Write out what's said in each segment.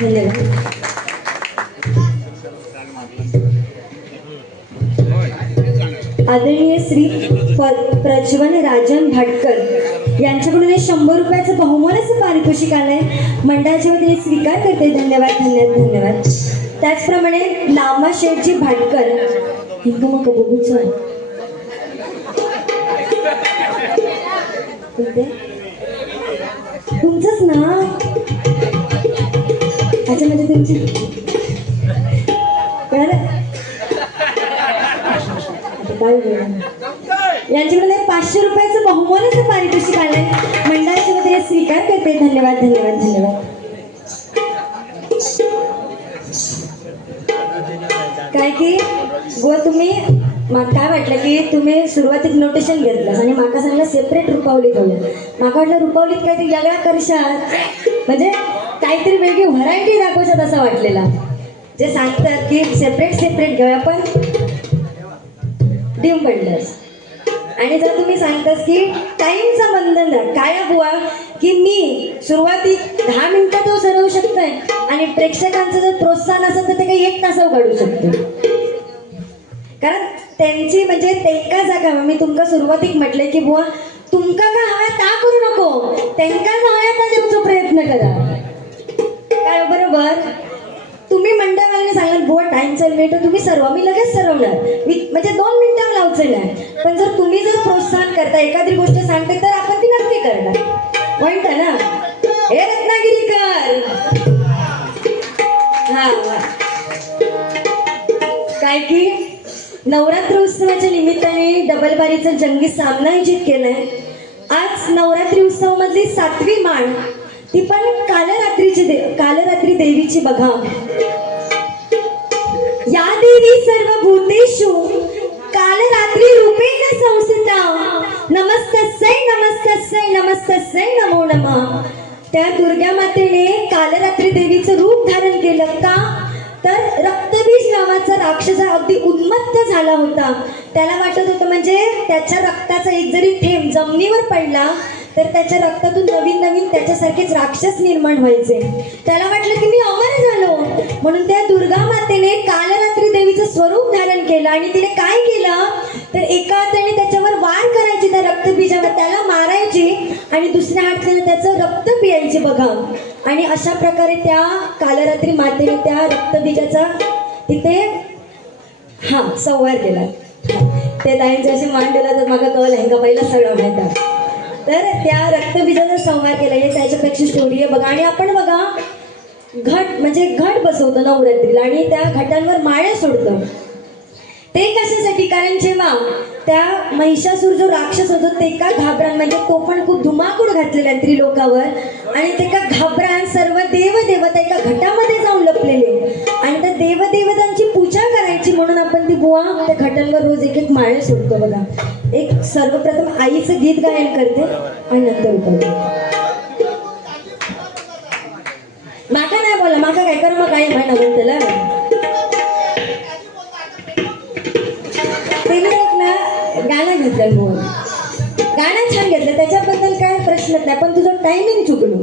धन्यवाद. आदरणीय श्री प्रज्वल राजन भाटकर यांच्याकडून हे शंभर रुपयाचं बहुमानाचं पारितोषिक आलंय. मंडळाच्या वतीने स्वीकार करते. धन्यवाद धन्यवाद धन्यवाद. त्याचप्रमाणे लांबा शेठजी भाटकर. बघूच आहे अच्छा म्हणजे तुमची यांच्याकडे पाचशे रुपयाचं बहुमानाचं पारितोषिक आलंय. मंडळाच्या मध्ये स्वीकार करते. धन्यवाद धन्यवाद धन्यवाद. काय की बुवा तुम्ही काय वाटलं की तुम्ही सुरुवातीक नोटेशन घेतलं आणि माका सांगलं सेपरेट रुपावली ठेवलं माका वाटलं रुपावलीत काय ते वेगळा करशात. म्हणजे काहीतरी वेगळी व्हरायटी दाखवतात असं वाटलेला. जे सांगतात की सेपरेट सेपरेट घेऊया पण डिम पडलंस आणि जर तुम्ही सांगतास की टाईमचं बंधन राहा काय बुवा की मी सुरुवातीत दहा मिनिटात तो सरवू शकतोय आणि प्रेक्षकांचं जर प्रोत्साहन असेल तर ते काही एक तासावर काढू शकतो कारण त्यांची म्हणजे त्यांका जागा मी तुमका सुरुवातीक म्हटलंय की बुवा तुमका का हव्या ता करू नको. त्यांका हव्या ता देऊचो प्रयत्न करा काय बरोबर तुम्ही मंडळाने सांगाल बुवा टाइम तुम्ही सर्व मी लगेच सरवणार मी म्हणजे दोन मिनिटं लावचं नाही पण जर तुम्ही जर प्रोत्साहन करता एखादी गोष्ट सांगते तर आपण ती नक्की करणार. पॉइंट ना? हे रत्नागिरीकर! हा काय की नवरात्र उत्सवाच्या निमित्ताने डबलबारीचा जंगी सामना आयोजित केलाय. आज नवरात्री उत्सवामधली सातवी माण ती पण कालरात्रीची दे कालरात्री देवीची बघा. या देवी सर्व भूतेषु कालरात्री रूपेण संस्थिता। नमस्तस्यै नमस्तस्यै नमस्तस्यै नमो नमः। त्या दुर्गा मातेने कालरात्री देवीचं रूप धारण केलं का तर रक्तबीज नावाचा राक्षस हा अगदी उन्मत्त झाला होता. त्याला वाटत होतं म्हणजे त्याच्या रक्ताचा एक जरी थेंब जमिनीवर पडला तर त्याच्या रक्तातून नवीन नवीन त्याच्यासारखेच राक्षस निर्माण व्हायचे. त्याला वाटलं की मी अमर झालो. म्हणून त्या दुर्गा मातेने कालरात्री देवीचं स्वरूप धारण केलं. आणि तिने काय केलं? तर एका हाताने त्याच्यावर वार करायची त्या रक्तबीजावर त्याला मारायची आणि दुसऱ्या हाताने त्याचं रक्त पियायचे बघा. आणि अशा प्रकारे त्या कालरात्री मातेने त्या रक्तबीजाचा तिथे हा संवार केला. ते ताईंचे असे मान दिला तर मला कळ हे का? पहिला सळवण्याचा तर त्या रक्तबीजाचा संवार केला. हे त्याच्यापेक्षा स्टोरी आहे बघा. आणि आपण बघा घट म्हणजे घट बसवतो नवरात्रीला आणि त्या घटांवर माळे सोडतो. ते कशासाठी? कारण जेव्हा त्या महिषासूर जो राक्षस होतो ते का घाबरान म्हणजे तो पण खूप धुमाकूळ घातलेला आहे त्रिलोकावर आणि ते का घाबरान सर्व देवदेवता एका घटामध्ये जाऊन लपलेले. आणि त्या देवदेवतांची पूजा करायची म्हणून आपण ती बुवा त्या घटांवर रोज एक एक माळे सोडतो बघा. एक सर्वप्रथम आईचं गीत गायन करते आणि नंतर उतरते. नाही बोला माका काय कर मग काय माहिती ना त्याला त्याने ना गाणं घेतलं बोल गाणं छान घेतलं त्याच्याबद्दल काय प्रश्नच नाही पण तुझं टायमिंग चुकलो.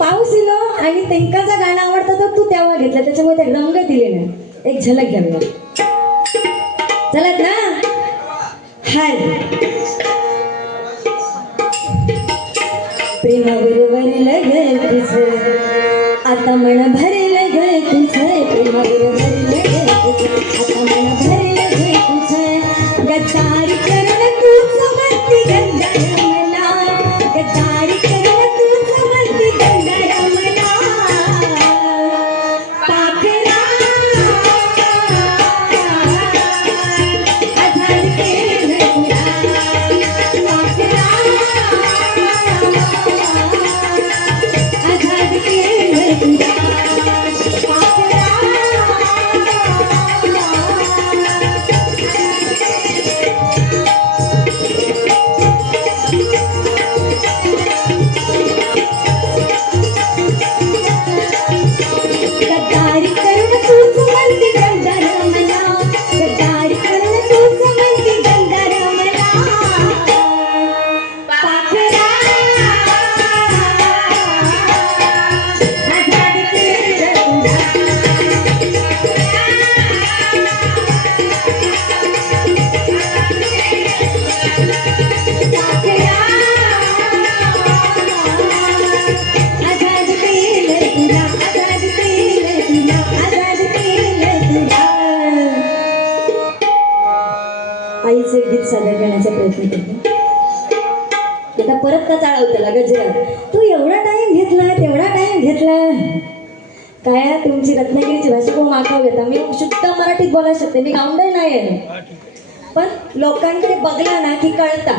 पाऊस इलो आणि तेंकाचा गाणं आवडतं तर तू तेव्हा घेतलं त्याच्यामुळे ते रंग दिले ना एक झलक घ्यावी चलत ना? हाय. प्रेमा बरोबर ग आता मन भरेल ग तुझं प्रेमावर वरील आता मन भरेल ग करण तू म्हणती गंगा होता चाळवताला गजरा तू एवढा टाइम घेतला तेवढा टाइम घेतला. काय तुमची रत्नागिरीची भाषा खूप मागव येतात मी शुद्ध मराठीत बोलायला शकते मी गावंडळ नाही आहे. पण लोकांकडे बघला ना की कळता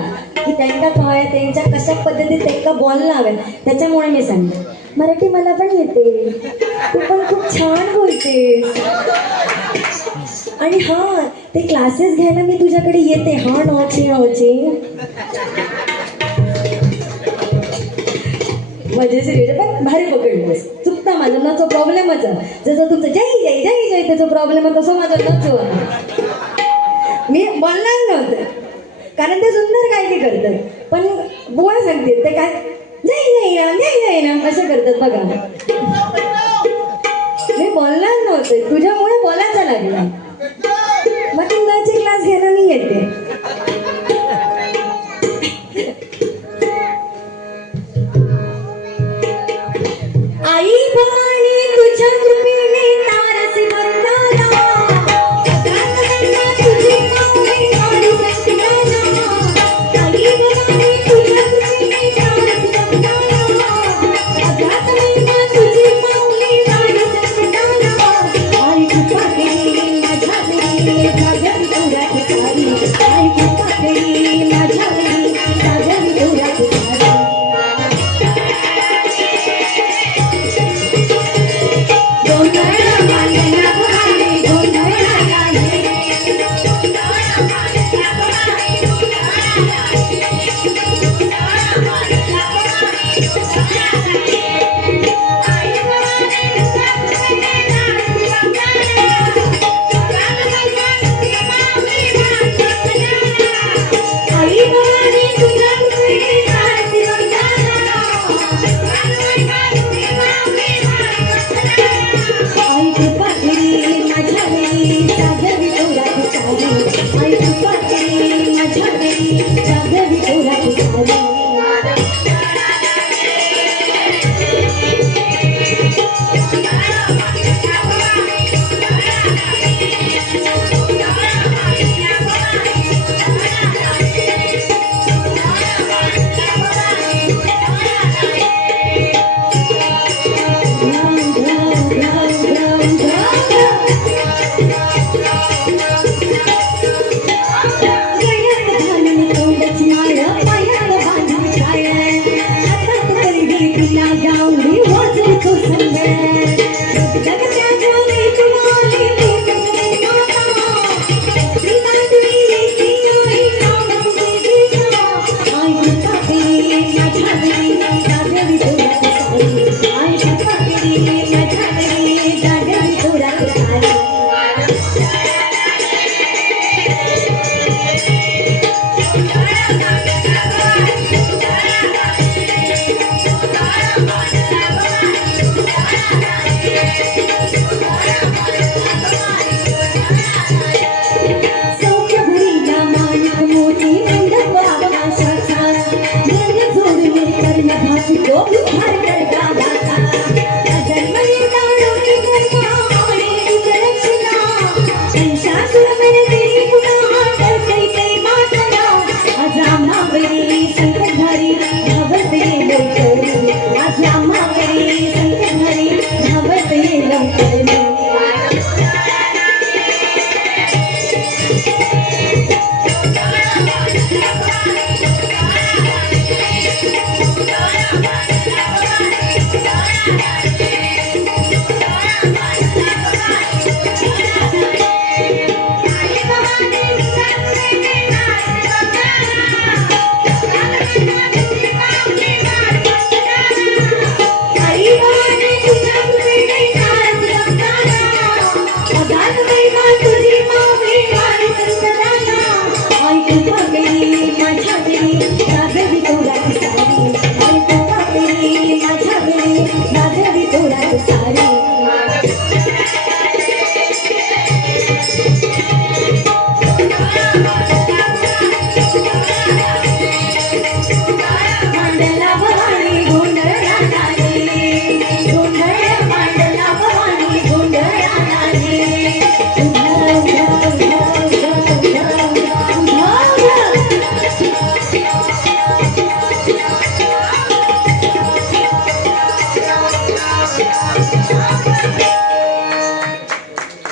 की त्यांना काय त्यांच्या कशा पद्धतीत त्यांना बोलणं हवं त्याच्यामुळे मी सांगते. मराठी मला पण येते. तू पण खूप छान बोलते. आणि हा ते क्लासेस घ्यायला मी तुझ्याकडे येते. हा नॉची नॉची मजेशीर पण भारी पकडलीस. चुकता माझ्या नाचो प्रॉब्लेमच जसं तुमचं जय जय जय जय त्याचा प्रॉब्लेम आहे तसं माझा नाचो मी बोलणार नव्हतं. कारण ते सुंदर काय ते करतात. पण बुवा सांगते ते काय? जय जय राम जय जय राम असं करतात बघा. मी बोलणार नव्हते. तुझ्यामुळे बोलायचा लागला. मग तू क्लास घ्यायला मी येते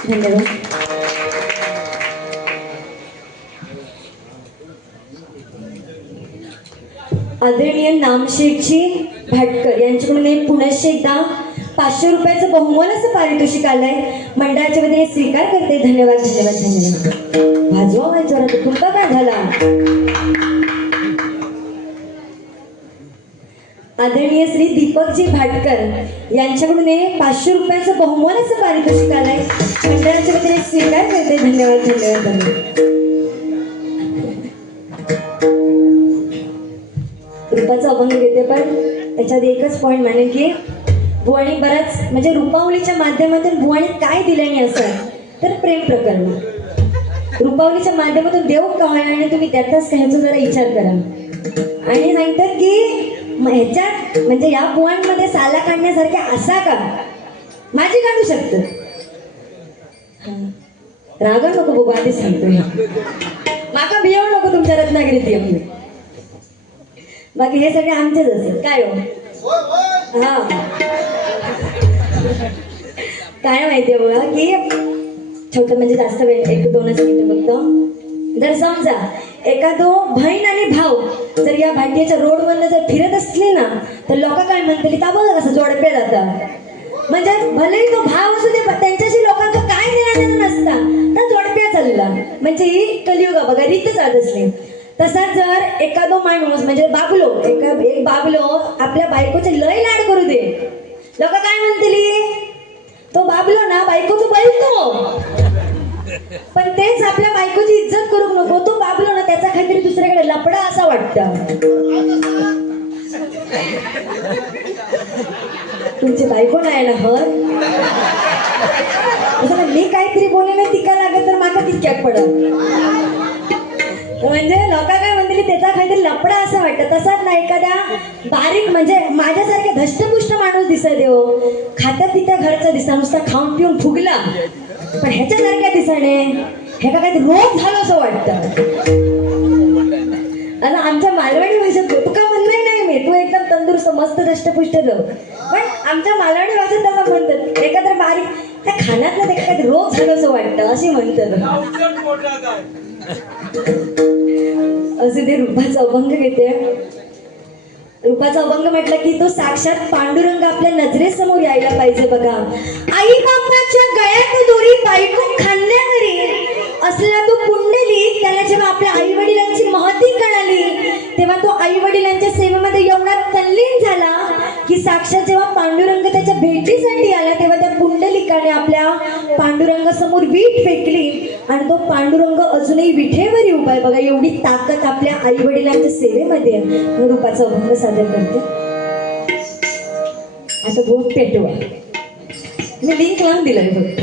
धन्यवाद. आदरणीय नामशेठजी भाटकर यांच्याकडून एक पुनश्च एकदा पाचशे रुपयाचं बहुमान असं पारितोषिक आलंय. मंडळाच्या वतीने स्वीकार करते. धन्यवाद धन्यवाद धन्यवाद. भाजवा माझ्यावर तुमचा काय झाला? आदरणीय श्री दीपकजी भाटकर यांच्याकडून हे पाचशे रुपयाचं बहुमान असं पारितोषिक आलंय. मंडळाच्या वतीने स्वीकार करते. धन्यवाद धन्यवाद धन्यवाद. रुपाचा अभंग घेते पण त्याच्यात एकच पॉईंट म्हणेन की भुवाणी बराच म्हणजे रुपावलीच्या माध्यमातून भुवाणी काय दिल्याने असं. तर प्रेम प्रकरण. रुपावलीच्या माध्यमातून देव काय आणि तुम्ही त्यातच काय ह्याचा जरा विचार करा. आणि सांगतात की ह्याच्यात म्हणजे या बुवांमध्ये साला काढण्यासारख्या असा का? माझी काढू शकतं. रागा नको बघू आधीच सांगतो माका भियाव नको तुमच्या रत्नागिरीत येऊन. बाकी हे सगळे आमचेच असतात. काय हो? हा. काय माहितीये बघा की छोटं म्हणजे जास्त वेळ एक दोनच मिनिटं फक्त. जर समजा एखादो बहीण आणि भाऊ जर या भाटीच्या रोडवरनं जर फिरत असले ना तर लोक काय म्हणतील? का बघा कसं जोडपे जातात म्हणजे भलेही तो भाव असू दे पण त्यांच्याशी लोकांचं काय देणं नसता. तर जोडप्या चालला. म्हणजे ही कलियुगा बघा रीत चालत असली. तसा जर एखादो माणूस म्हणजे बाबलो एका एक बाबलो आपल्या बायकोचे लय लाड करू दे. लोक काय म्हणतील? तो बाबलो ना बायकोचं बैलतो पण तेच आपल्या बायकोची इज्जत करू नको. तो बाबलो ना त्याचा काहीतरी दुसऱ्याकडे लपडा असा वाटतं. तुमची बायको नाही ना हर मी काहीतरी बोलले नाही तिका लागत तर माझा तितक्यात पडत म्हणजे लोका काय म्हणतील त्याचा काहीतरी लपडा असं वाटतं. तसाच ना एखाद्या बारीक म्हणजे माझ्यासारख्या धष्टपुष्ट माणूस दिसत देव हो. खात्या पित्या घरचा दिसता नुसता खाऊन पिऊन फुगला. पण ह्याच्यासारख्या दिसाने हे का काहीतरी रोग झालं असं वाटतं. आता आमच्या मालवणी भाषेत तुका म्हणणं नाही मी. तू एकदम तंदुरुस्त मस्त दष्टपुष्ट जाऊ पण आमच्या मालवणी भाषेत तसं म्हणतात. एखादं बारीक त्या खाण्यात ना ते काहीतरी रोग झालं असं वाटतं. अशी म्हणतात. असे ते रूपाचा अभंग घेते. रूपाचा अभंग म्हटलं की तो साक्षात पांडुरंग आपल्या नजरेसमोर यायला पाहिजे बघा. आई बापाच्या गळ्यात दोरी बायको खांद्या घरी असला तो पुंडली त्याला जेव्हा आपल्या आई वडिलांची महती कळाली तेव्हा तो आई वडिलांच्या सेवेमध्ये एवढा तल्लीन झाला की साक्षात जेव्हा पांडुरंग त्याच्या भेटीसाठी आला तेव्हा त्या पुंडलिकाने आपल्या पांडुरंगासमोर वीट फेकली आणि तो पांडुरंग अजूनही विठेवरी उभा आहे. बघा एवढी ताकद आपल्या आई वडिलांच्या सेवेमध्ये आहे. रूपाचा अभंग सादर करते. आता बोट पेटवा. म्हणजे मी लिंक लावून दिलंय फक्त.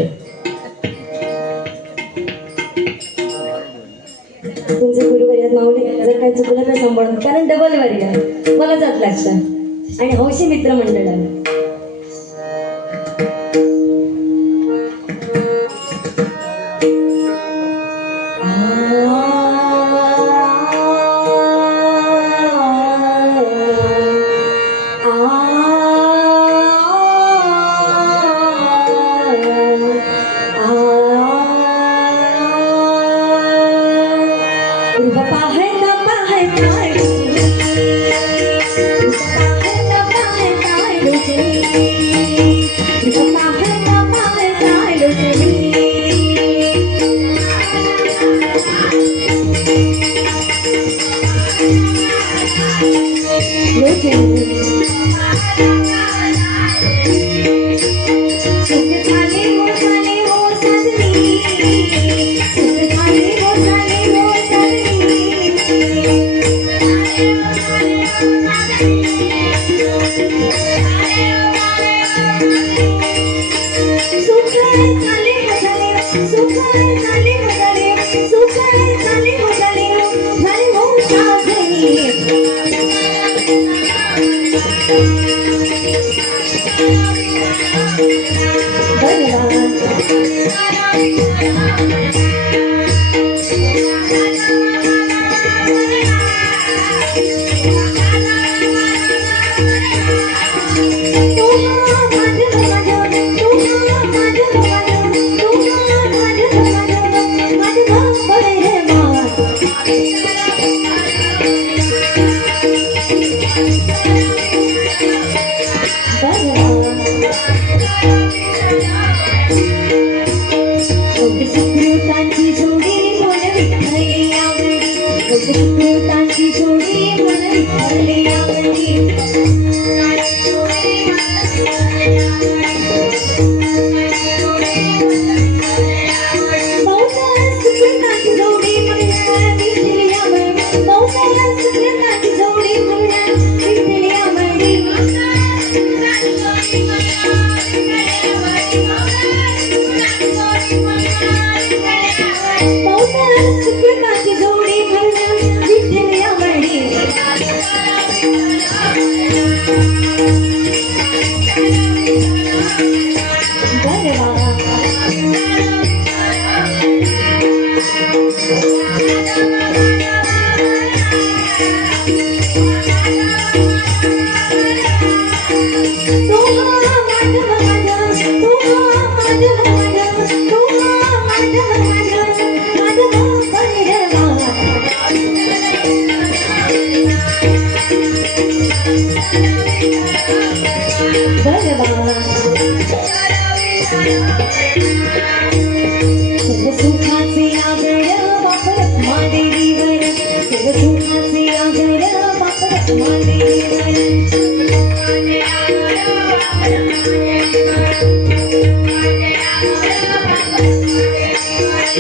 तुमचे गुरुवर्यात माऊली जर काय चुकलं तर सांभाळून. कारण डबल वर्या मला जात लागतं आणि हौशी धन्यवाद बलवान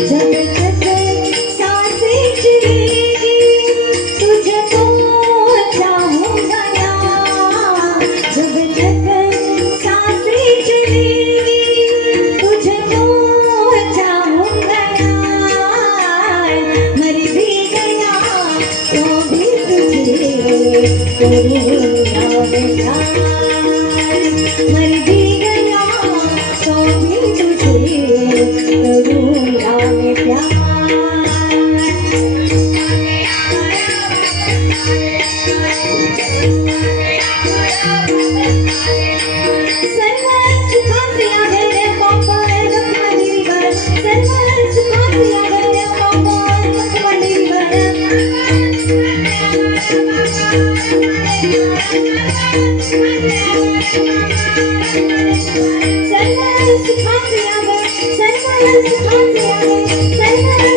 जग सर्व सुखाचे